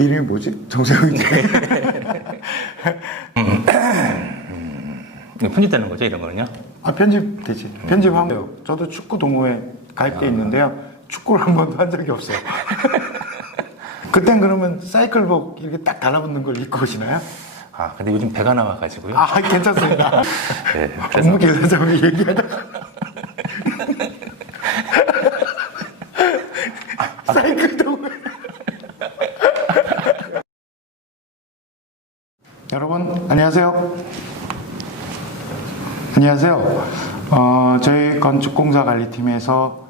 네 이름이 뭐지? 정세훈인데. 편집되는 거죠, 이런 거는요? 아, 편집되지. 편집하면 저도 축구 동호회 가입돼 있는데요. 축구를 한 번도 한 적이 없어요. 그땐 그러면 사이클복 이렇게 딱 달라붙는 걸 입고 오시나요? 아, 근데 요즘 배가 나와가지고요. 아, 괜찮습니다. 네, 그래서 업무 계산자분이 얘기하다가 사이클 동호회. 여러분 안녕하세요. 안녕하세요. 저희 건축공사 관리팀에서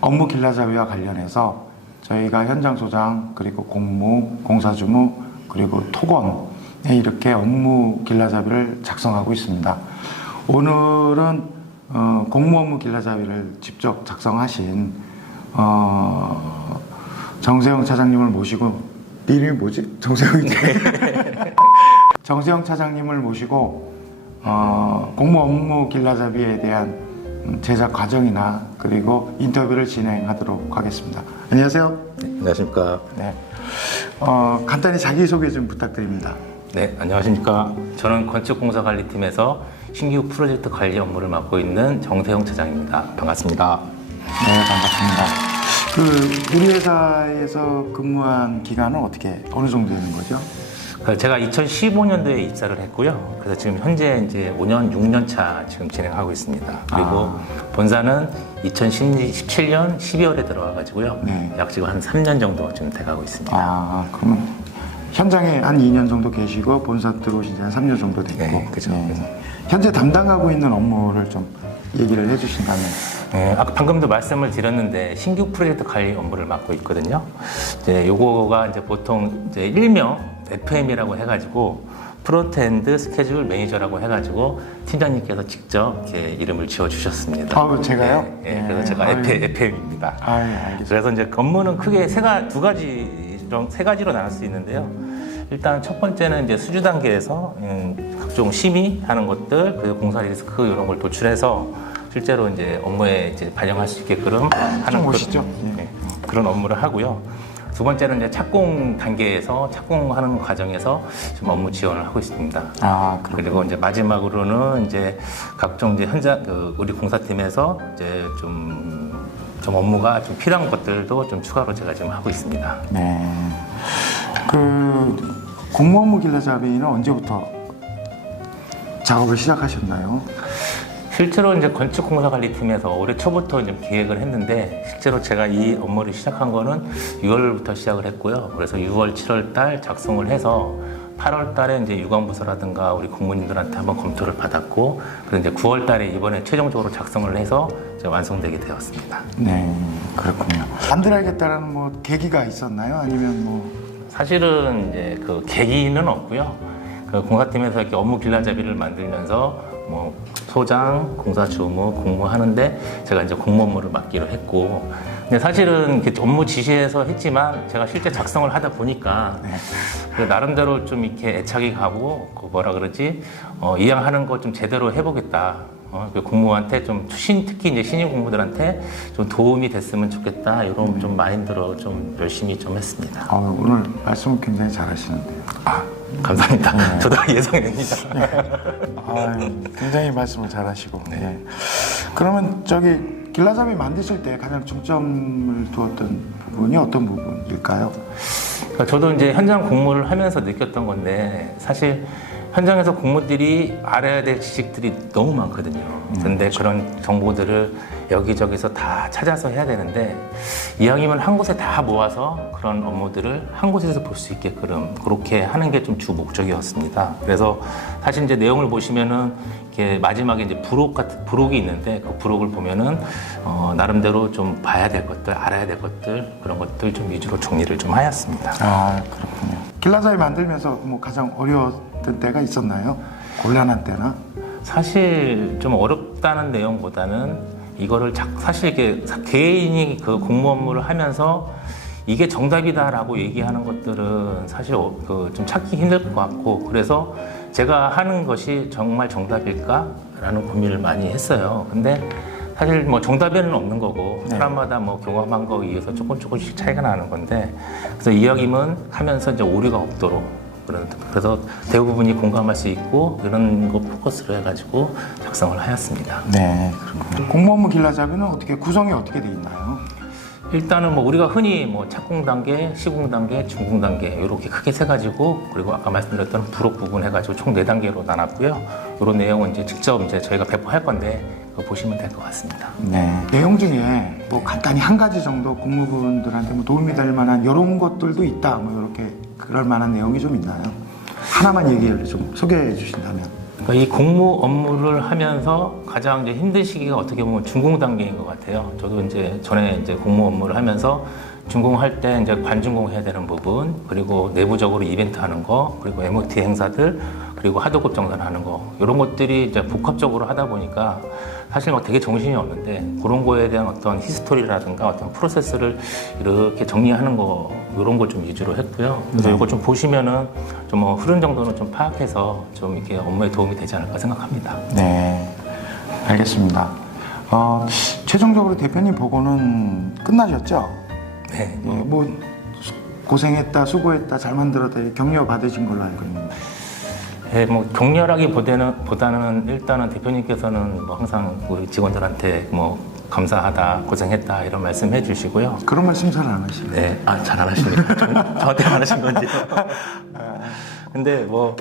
업무 길라잡이와 관련해서 저희가 현장 소장, 그리고 공무, 공사주무, 그리고 토건에 이렇게 업무 길라잡이를 작성하고 있습니다. 오늘은 공무 업무 길라잡이를 직접 작성하신 정세영 차장님을 모시고, 네 이름이 뭐지? 정세영인데. 정세영 차장님을 모시고 공무 업무 길라잡이에 대한 제작 과정이나 그리고 인터뷰를 진행하도록 하겠습니다. 안녕하세요. 네, 안녕하십니까. 네. 간단히 자기소개 좀 부탁드립니다. 네, 안녕하십니까. 저는 건축공사관리팀에서 신규 프로젝트 관리 업무를 맡고 있는 정세용 차장입니다. 반갑습니다. 네, 반갑습니다. 우리 회사에서 근무한 기간은 어느 정도 되는 거죠? 제가 2015년도에 입사를 했고요. 그래서 지금 현재 이제 5년, 6년 차 지금 진행하고 있습니다. 그리고 본사는 2017년 12월에 들어와가지고요. 네. 약 지금 한 3년 정도 지금 돼가고 있습니다. 그러면 현장에 한 2년 정도 계시고 본사 들어오신 지 한 3년 정도 됐고. 네, 그죠. 현재 담당하고 있는 업무를 좀 얘기를 해주신다면. 네, 아까 방금도 말씀을 드렸는데 신규 프로젝트 관리 업무를 맡고 있거든요. 이제 요거가 이제 보통 이제 일명 FM이라고 해가지고 프론트엔드 스케줄 매니저라고 해가지고 팀장님께서 직접 이렇게 이름을 지어주셨습니다. 제가요? 네, 그래서 제가 FM입니다. 알겠습니다. 그래서 이제 업무는 크게 세 가지로 나눌 수 있는데요. 일단 첫 번째는 이제 수주 단계에서 각종 심의하는 것들, 그리고 공사 리스크 이런 걸 도출해서 실제로 이제 업무에 이제 반영할 수 있게끔 하는 그런 업무를 하고요. 두 번째는 이제 착공 단계에서 착공하는 과정에서 좀 업무 지원을 하고 있습니다. 그리고 이제 마지막으로는 이제 각종 이제 현장 우리 공사팀에서 이제 좀 업무가 좀 필요한 것들도 좀 추가로 제가 지금 하고 있습니다. 네. 공무 업무 길라잡이는 언제부터 작업을 시작하셨나요? 실제로 이제 건축공사관리팀에서 올해 초부터 좀 기획을 했는데 실제로 제가 이 업무를 시작한 거는 6월부터 시작을 했고요. 그래서 6월, 7월 달 작성을 해서 8월 달에 이제 유관부서라든가 우리 공무님들한테 한번 검토를 받았고, 그리고 이제 9월 달에 이번에 최종적으로 작성을 해서 이제 완성되게 되었습니다. 네, 그렇군요. 만들어야겠다라는 뭐 계기가 있었나요? 아니면 사실은 이제 그 계기는 없고요. 그 공사팀에서 이렇게 업무 길라잡이를 만들면서 뭐 소장, 공사주무, 공무하는데 제가 이제 공무 업무를 맡기로 했고, 근데 사실은 이렇게 업무 지시해서 했지만 제가 실제 작성을 하다 보니까 나름대로 좀 이렇게 애착이 가고 이왕하는 거 좀 제대로 해보겠다. 공무한테 특히 이제 신입 공무들한테 좀 도움이 됐으면 좋겠다. 이런 좀 마인드로 좀 열심히 좀 했습니다. 오늘 말씀을 굉장히 잘하시는데요. 감사합니다. 네. 저도 예상입니다. 굉장히 말씀을 잘하시고. 네. 그러면 길라잡이 만드실 때 가장 중점을 두었던 부분이 어떤 부분일까요? 저도 이제 현장 공무를 하면서 느꼈던 건데, 사실 현장에서 공무들이 알아야 될 지식들이 너무 많거든요. 근데 그런 정보들을 여기저기서 다 찾아서 해야 되는데, 이왕이면 한 곳에 다 모아서 그런 업무들을 한 곳에서 볼 수 있게끔 그렇게 하는 게 좀 주 목적이었습니다. 그래서 사실 이제 내용을 보시면은 이렇게 마지막에 이제 부록이 있는데, 그 부록을 보면은 나름대로 좀 봐야 될 것들, 알아야 될 것들, 그런 것들 좀 위주로 정리를 좀 하였습니다. 그렇군요. 길라잡이 만들면서 가장 어려웠던 때가 있었나요? 곤란한 때나? 사실 좀 어렵다는 내용보다는 이거를 사실 이게 개인이 그 공무 업무를 하면서 이게 정답이다라고 얘기하는 것들은 사실 좀 찾기 힘들 것 같고, 그래서 제가 하는 것이 정말 정답일까라는 고민을 많이 했어요. 근데 사실 뭐 정답에는 없는 거고 네. 사람마다 뭐 경험한 거에 의해서 조금씩 차이가 나는 건데 그래서 이야기만 하면서 이제 오류가 없도록 그래서 대부분이 공감할 수 있고 이런 거 포커스로 해가지고 작성을 하였습니다. 네, 그렇군요. 공무 업무 길라잡이는 어떻게 구성이 어떻게 돼 있나요? 일단은 뭐 우리가 흔히 뭐 착공 단계, 시공 단계, 준공 단계 이렇게 크게 세 가지고 그리고 아까 말씀드렸던 부록 부분 해가지고 총 4단계로 나눴고요. 이런 내용은 이제 직접 이제 저희가 배포할 건데 그거 보시면 될 것 같습니다. 네. 내용 중에 뭐 간단히 한 가지 정도 공무원들한테 뭐 도움이 될 만한 이런 것들도 있다. 뭐 이렇게 그럴 만한 내용이 좀 있나요? 하나만 얘기를 좀 소개해 주신다면. 그러니까 이 공무 업무를 하면서 가장 이제 힘든 시기가 어떻게 보면 준공 단계인 것 같아요. 저도 이제 전에 이제 공무 업무를 하면서 준공할 때 이제 관준공 해야 되는 부분, 그리고 내부적으로 이벤트 하는 거, 그리고 MOT 행사들, 그리고 하도급 정산하는 거 이런 것들이 이제 복합적으로 하다 보니까 사실 막 되게 정신이 없는데 그런 거에 대한 어떤 히스토리라든가 어떤 프로세스를 이렇게 정리하는 거 이런 걸 좀 위주로 했고요. 그래서 이거 좀 보시면은 좀 뭐 흐름 정도는 좀 파악해서 좀 이렇게 업무에 도움이 되지 않을까 생각합니다. 네, 알겠습니다. 최종적으로 대표님 보고는 끝나셨죠? 네. 뭐 고생했다, 수고했다, 잘 만들었다 격려 받으신 걸로 알고 있는데. 네, 뭐 격렬하기보다는 일단은 대표님께서는 뭐 항상 우리 직원들한테 뭐 감사하다, 고생했다 이런 말씀해 주시고요. 그런 말씀 잘 안 하시네요. 네, 잘 안 하십니까? 저한테 안 하신 건지요? 근데 뭐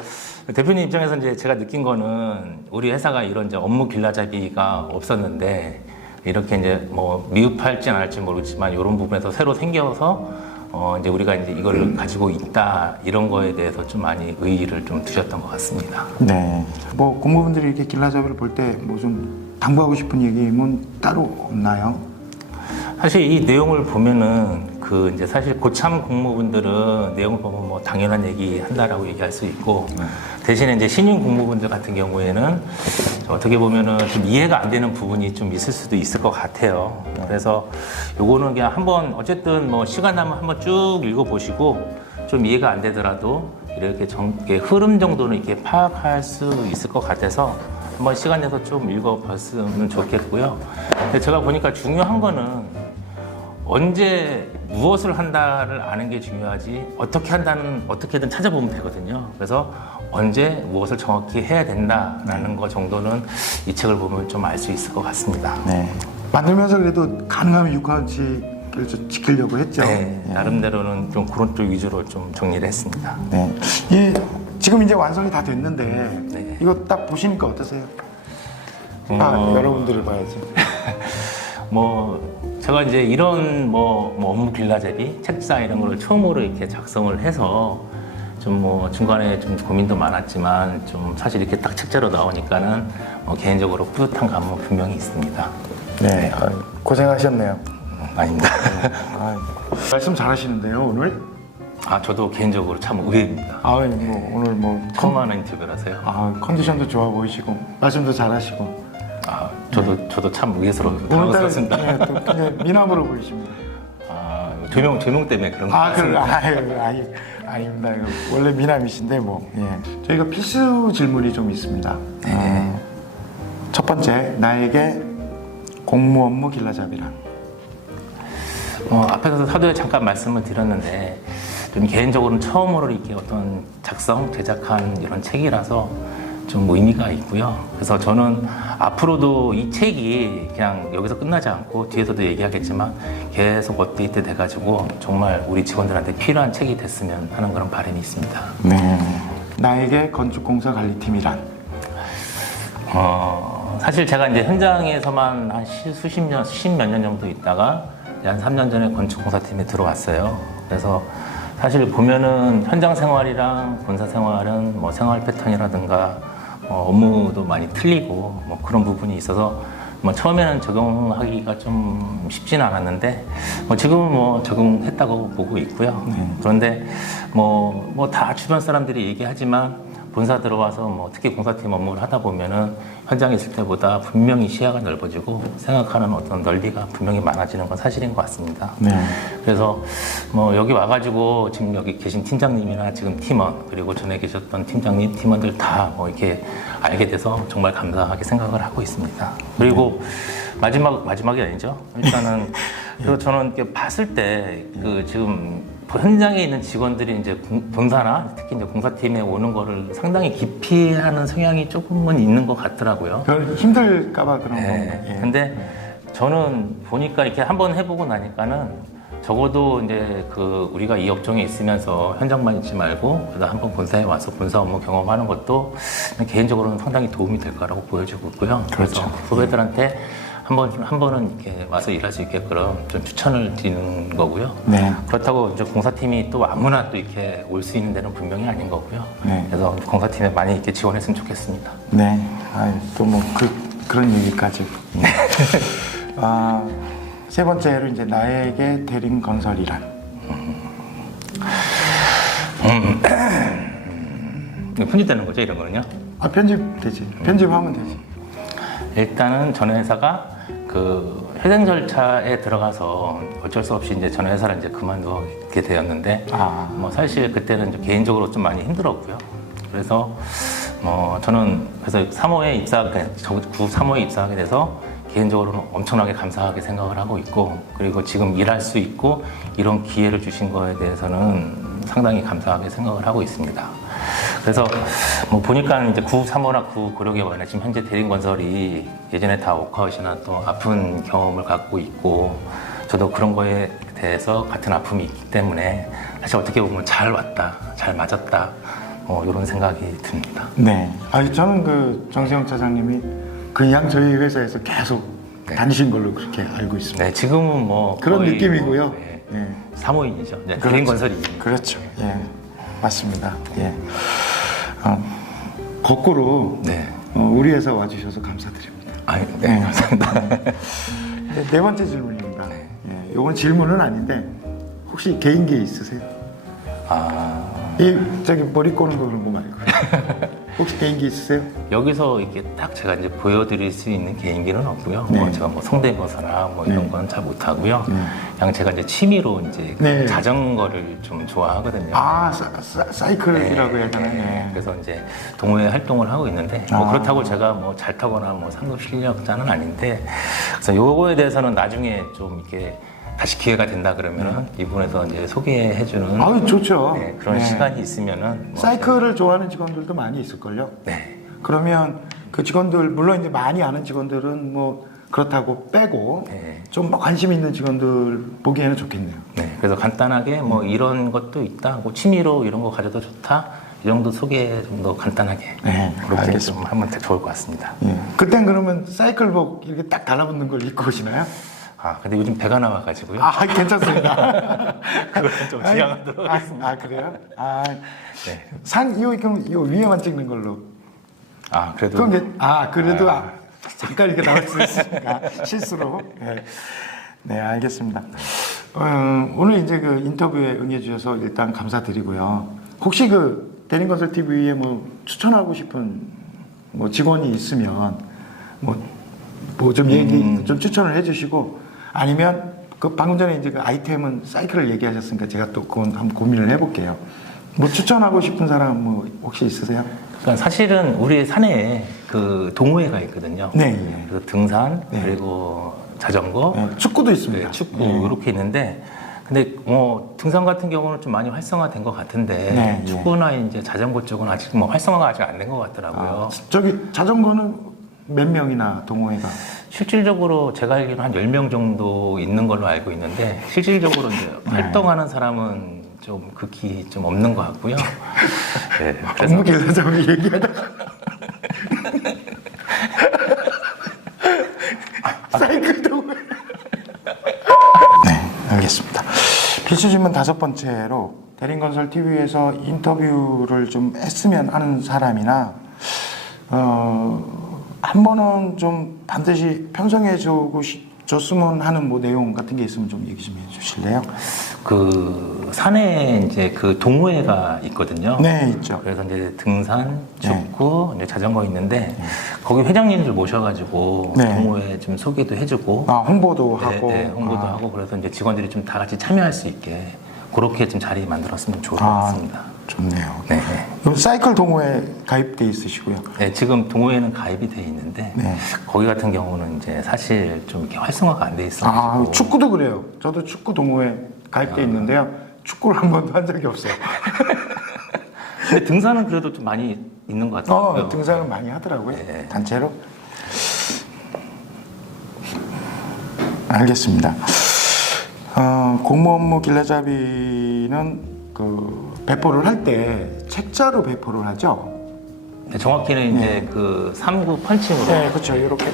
대표님 입장에서 이제 제가 느낀 거는 우리 회사가 이런 이제 업무 길라잡이가 없었는데 이렇게 이제 뭐 미흡할진 않을지 모르지만 이런 부분에서 새로 생겨서 이제 우리가 이제 이걸 가지고 있다 이런 거에 대해서 좀 많이 의의를 좀 두셨던 것 같습니다. 네. 뭐 공무원들이 이렇게 길라잡이를 볼 때 뭐 좀 당부하고 싶은 얘기는 따로 없나요? 사실 이 내용을 보면은 그 이제 사실 고참 공무원들은 내용을 보면 뭐 당연한 얘기 한다라고 얘기할 수 있고 대신에 이제 신임 공무원들 같은 경우에는 어떻게 보면은 좀 이해가 안 되는 부분이 좀 있을 수도 있을 것 같아요. 그래서 요거는 그냥 한번 어쨌든 뭐 시간 나면 한번 쭉 읽어보시고 좀 이해가 안 되더라도 이렇게 흐름 정도는 이렇게 파악할 수 있을 것 같아서 한번 시간 내서 좀 읽어봤으면 좋겠고요. 근데 제가 보니까 중요한 거는 언제 무엇을 한다를 아는 게 중요하지 어떻게든 찾아보면 되거든요. 그래서 언제 무엇을 정확히 해야 된다라는 거 정도는 이 책을 보면 좀 알 수 있을 것 같습니다. 네. 만들면서 그래도 가능하면 6화치를 좀 지키려고 했죠. 네, 나름대로는 좀 그런 쪽 위주로 좀 정리를 했습니다. 네. 지금 이제 완성이 다 됐는데 네. 이거 딱 보시니까 어떠세요? 여러분들을 봐야지. 제가 이제 이런 업무 길라잡이 책자 이런 거를 처음으로 이렇게 작성을 해서 좀 중간에 좀 고민도 많았지만 좀 사실 이렇게 딱 책자로 나오니까는 개인적으로 뿌듯한 감은 분명히 있습니다. 네. 고생하셨네요. 아닙니다. 말씀 잘하시는데요 오늘. 저도 개인적으로 참 의외입니다. 오늘 처음 하는 인터뷰라서요. 컨디션도 좋아 보이시고 말씀도 잘하시고. 저도 참 의외스러워요. 당황스럽습니다. 네, 또 굉장히 미남으로 보이십니다. 조명 때문에 그런 거 아닙니다. 이거 원래 미남이신데 뭐. 예. 저희가 필수 질문이 좀 있습니다. 첫 번째, 나에게 공무 업무 길라잡이란? 앞에서 사도에 잠깐 말씀을 드렸는데 좀 개인적으로는 처음으로 이렇게 어떤 제작한 이런 책이라서 좀 의미가 있고요. 그래서 저는 앞으로도 이 책이 그냥 여기서 끝나지 않고 뒤에서도 얘기하겠지만 계속 업데이트 돼가지고 정말 우리 직원들한테 필요한 책이 됐으면 하는 그런 바람이 있습니다. 네. 나에게 건축공사 관리팀이란? 사실 제가 이제 현장에서만 한 십몇 년 정도 있다가 한 3년 전에 건축공사팀에 들어왔어요. 그래서 사실 보면은 현장 생활이랑 본사 생활은 생활 패턴이라든가 업무도 많이 틀리고 그런 부분이 있어서 처음에는 적용하기가 좀 쉽지는 않았는데 지금은 적용했다고 보고 있고요. 그런데 다 주변 사람들이 얘기하지만 본사 들어와서 뭐 특히 공사팀 업무를 하다 보면은 현장에 있을 때보다 분명히 시야가 넓어지고 생각하는 어떤 넓이가 분명히 많아지는 건 사실인 것 같습니다. 네. 그래서 뭐 여기 와가지고 지금 여기 계신 팀장님이나 지금 팀원 그리고 전에 계셨던 팀장님, 팀원들 다 뭐 이렇게 알게 돼서 정말 감사하게 생각을 하고 있습니다. 그리고 마지막이 아니죠. 일단은 그리고 저는 이렇게 봤을 때 그 지금 현장에 있는 직원들이 이제 본사나 특히 이제 공사팀에 오는 거를 상당히 기피하는 성향이 조금은 있는 것 같더라고요. 힘들까봐 그런 네. 건가요? 예. 근데 저는 보니까 이렇게 한번 해보고 나니까는 적어도 이제 그 우리가 이 업종에 있으면서 현장만 있지 말고 그래도 한번 본사에 와서 본사 업무 경험하는 것도 개인적으로는 상당히 도움이 될 거라고 보여지고 있고요. 그래서 그렇죠. 후배들한테 한 번은 이렇게 와서 일할 수 있게끔 좀 추천을 드리는 거고요. 네. 그렇다고 이제 공사팀이 또 아무나 또 이렇게 올 수 있는 데는 분명히 아닌 거고요. 네. 그래서 공사팀에 많이 이렇게 지원했으면 좋겠습니다. 네. 또 뭐 그런 얘기까지. 세 번째로 이제 나에게 대림 건설이란. 이거 편집되는 거죠, 이런 거는요? 편집되지. 편집하면 되지. 일단은 전 회사가 그 회생 절차에 들어가서 어쩔 수 없이 이제 전 회사를 이제 그만두게 되었는데, 뭐 사실 그때는 이제 개인적으로 좀 많이 힘들었고요. 그래서 뭐 저는 그래서 3호에 3호에 입사하게 돼서 개인적으로는 엄청나게 감사하게 생각을 하고 있고, 그리고 지금 일할 수 있고 이런 기회를 주신 거에 대해서는 상당히 감사하게 생각을 하고 있습니다. 그래서 뭐 보니까 이제 93호나 996에 관해 지금 현재 대림건설이 예전에 다 워크아웃이나 또 아픈 경험을 갖고 있고, 저도 그런 거에 대해서 같은 아픔이 있기 때문에 사실 어떻게 보면 잘 왔다, 잘 맞았다, 이런 생각이 듭니다. 네. 저는 그 정세영 차장님이 그냥 저희 회사에서 계속 다니신 걸로 그렇게 알고 있습니다. 네, 지금은 뭐 그런 거의 느낌이고요. 뭐, 네. 네. 사모임이죠. 네, 그렇죠. 대림건설이. 그렇죠. 예. 맞습니다. 예. 거꾸로 네. 우리 회사 와주셔서 감사드립니다. 네, 감사합니다. 네 번째 질문입니다. 예, 이건 질문은 아닌데 혹시 개인기 있으세요? 저기 머리 꼬는 거 그런 거 말고 혹시 개인기 있으세요? 여기서 이렇게 딱 제가 이제 보여드릴 수 있는 개인기는 없고요. 네. 뭐 제가 뭐 성대모사나 뭐 이런 네. 건 잘 못하고요. 그냥 제가 이제 취미로 이제 네. 자전거를 좀 좋아하거든요. 사이클이라고 해야 되나요? 네. 그래서 이제 동호회 활동을 하고 있는데 뭐 그렇다고 제가 뭐 잘 타거나 뭐 상급 실력자는 아닌데, 그래서 요거에 대해서는 나중에 좀 이렇게 다시 기회가 된다 그러면은 이분에서 이제 소개해주는 좋죠. 네, 그런 네. 시간이 있으면은 뭐 사이클을 좋아하는 직원들도 많이 있을걸요? 네. 그러면 그 직원들, 물론 이제 많이 아는 직원들은 뭐 그렇다고 빼고 네. 좀 관심 있는 직원들 보기에는 좋겠네요. 네, 그래서 간단하게 뭐 이런 것도 있다, 뭐 취미로 이런 거 가져도 좋다, 이 정도 소개 좀 더 간단하게 네, 그렇게 알겠습니다. 좀 하면 좋을 것 같습니다. 예. 그땐 그러면 사이클복 이렇게 딱 달라붙는 걸 입고 오시나요? 근데 요즘 배가 나와가지고요. 괜찮습니다. 그걸 좀 지양하도록 하겠습니다. 그래요? 네. 이거 위에만 찍는 걸로. 그래도 그래도 잠깐 이렇게 나올 수 있으니까 실수로. 네, 알겠습니다. 오늘 이제 그 인터뷰에 응해주셔서 일단 감사드리고요. 혹시 그 대림건설 TV에 뭐 추천하고 싶은 뭐 직원이 있으면 뭐 좀 얘기 좀 추천을 해주시고, 아니면 그 방금 전에 이제 그 아이템은 사이클을 얘기하셨으니까 제가 또 그건 한번 고민을 해볼게요. 뭐 추천하고 싶은 사람 뭐 혹시 있으세요? 그러니까 사실은 우리 산에 그 동호회가 있거든요. 네. 그래서 등산, 네. 그리고 자전거, 네, 축구도 있습니다. 축구 이렇게 있는데, 근데 뭐 등산 같은 경우는 좀 많이 활성화된 것 같은데 네, 축구나 이제 자전거 쪽은 아직 뭐 활성화가 아직 안 된 것 같더라고요. 저기 자전거는 몇 명이나 동호회가? 실질적으로 제가 알기로는 한 10명 정도 있는 걸로 알고 있는데, 실질적으로 이제 활동하는 사람은 좀 극히 좀 없는 것 같고요. 네, 그래서 업무 길러자고 얘기하다가 사이클 동호회. 네, 알겠습니다. 필수 질문 5번째로 대림건설 TV에서 인터뷰를 좀 했으면 하는 사람이나 한 번은 좀 반드시 편성해 주고 줬으면 하는 뭐 내용 같은 게 있으면 좀 얘기 좀 해주실래요? 그 산에 이제 그 동호회가 있거든요. 네, 있죠. 그래서 이제 등산, 축구, 이제 자전거 있는데 거기 회장님들 모셔가지고 네. 동호회 좀 소개도 해주고 홍보도 네, 하고. 네, 홍보도 하고 그래서 이제 직원들이 좀 다 같이 참여할 수 있게 그렇게 좀 자리 만들었으면 좋을 것 같습니다. 좋네요. 네. 그럼 사이클 동호회 가입돼 있으시고요? 네, 지금 동호회는 가입이 돼 있는데 네. 거기 같은 경우는 이제 사실 좀 이렇게 활성화가 안 돼 있어가지고 축구도 그래요. 저도 축구 동호회 가입돼 있는데요. 축구를 한 번도 한 적이 없어요. 근데 등산은 그래도 좀 많이 있는 것 같아요. 등산을 많이 하더라고요. 네. 단체로. 알겠습니다. 공무 업무 길라잡이는 그 배포를 할 때 책자로 배포를 하죠. 네, 정확히는 이제 그 3구 펀칭으로 네, 그렇죠. 이렇게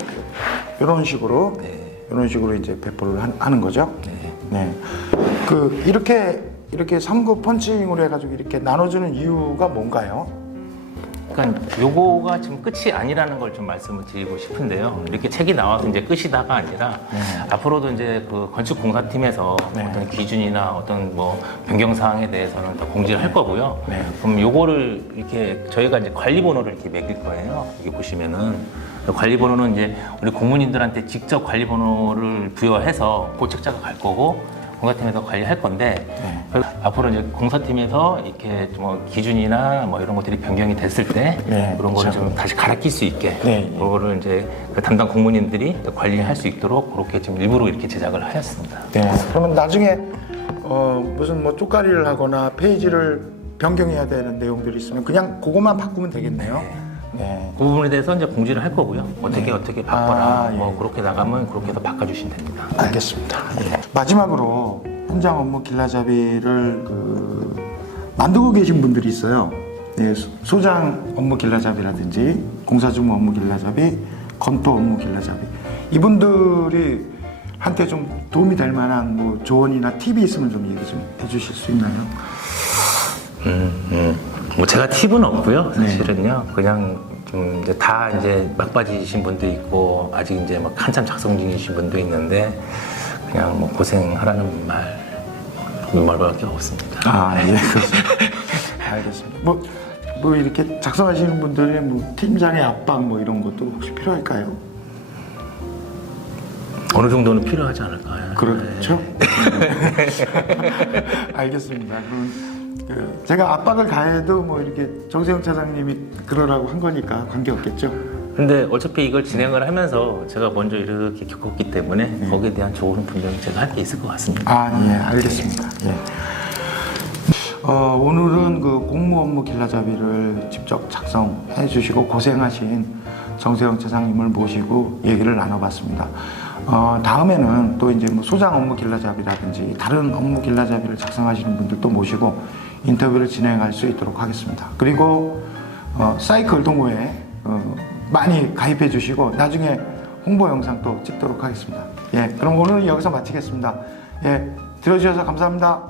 이런 식으로 네. 이런 식으로 이제 배포를 하는 거죠. 네. 네. 그 이렇게 3구 펀칭으로 해가지고 이렇게 나눠주는 이유가 뭔가요? 그러니까 요거가 지금 끝이 아니라는 걸 좀 말씀을 드리고 싶은데요. 이렇게 책이 나와서 이제 끝이다가 아니라 앞으로도 이제 그 건축공사팀에서 네. 어떤 기준이나 어떤 뭐 변경 사항에 대해서는 더 공지를 할 거고요. 네. 그럼 요거를 이렇게 저희가 이제 관리번호를 이렇게 매길 거예요. 여기 보시면은 관리번호는 이제 우리 공무원님들한테 직접 관리번호를 부여해서 그 책자가 갈 거고 공사팀에서 관리할 건데 앞으로 이제 공사팀에서 이렇게 뭐 기준이나 뭐 이런 것들이 변경이 됐을 때 그런 거를 좀 다시 갈아 낄 수 있게 그거를 이제 그 담당 공무원님들이 관리할 수 있도록 그렇게 지금 일부러 이렇게 제작을 하였습니다. 네. 그러면 나중에 무슨 뭐 쪽가리를 하거나 페이지를 변경해야 되는 내용들이 있으면 그냥 그것만 바꾸면 되겠네요. 네. 그 부분에 대해서 이제 공지를 할 거고요. 어떻게 바꿔라. 뭐 예. 그렇게 나가면 그렇게 해서 바꿔주시면 됩니다. 알겠습니다. 예. 마지막으로 현장 업무 길라잡이를 만들고 계신 분들이 있어요. 네, 소장 업무 길라잡이라든지 공사주무 업무 길라잡이, 건도 업무 길라잡이 이분들이 한테 좀 도움이 될 만한 뭐 조언이나 팁이 있으면 좀 얘기 좀 해주실 수 있나요? 뭐 제가 팁은 없고요. 사실은요. 그냥 좀 이제 다 이제 막바지이신 분도 있고 아직 이제 막 한참 작성 중이신 분도 있는데 그냥 뭐 고생하라는 말밖에 없습니다. 예, 그렇습니다. 알겠습니다. 뭐 이렇게 작성하시는 분들의 뭐 팀장의 압박 뭐 이런 것도 혹시 필요할까요? 어느 정도는 필요하지 않을까요? 그렇죠. 알겠습니다. 그럼 제가 압박을 가해도 뭐 이렇게 정세영 차장님이 그러라고 한 거니까 관계 없겠죠. 근데 어차피 이걸 진행을 하면서 제가 먼저 이렇게 겪었기 때문에 거기에 대한 조언은 분명히 제가 할 게 있을 것 같습니다. 예, 알겠습니다. 예. 오늘은 그 공무 업무 길라잡이를 직접 작성해 주시고 고생하신 정세영 차장님을 모시고 얘기를 나눠봤습니다. 다음에는 또 이제 뭐 소장 업무 길라잡이라든지 다른 업무 길라잡이를 작성하시는 분들도 모시고 인터뷰를 진행할 수 있도록 하겠습니다. 그리고 사이클 동호회 많이 가입해 주시고 나중에 홍보 영상 또 찍도록 하겠습니다. 예, 그럼 오늘은 여기서 마치겠습니다. 예, 들어주셔서 감사합니다.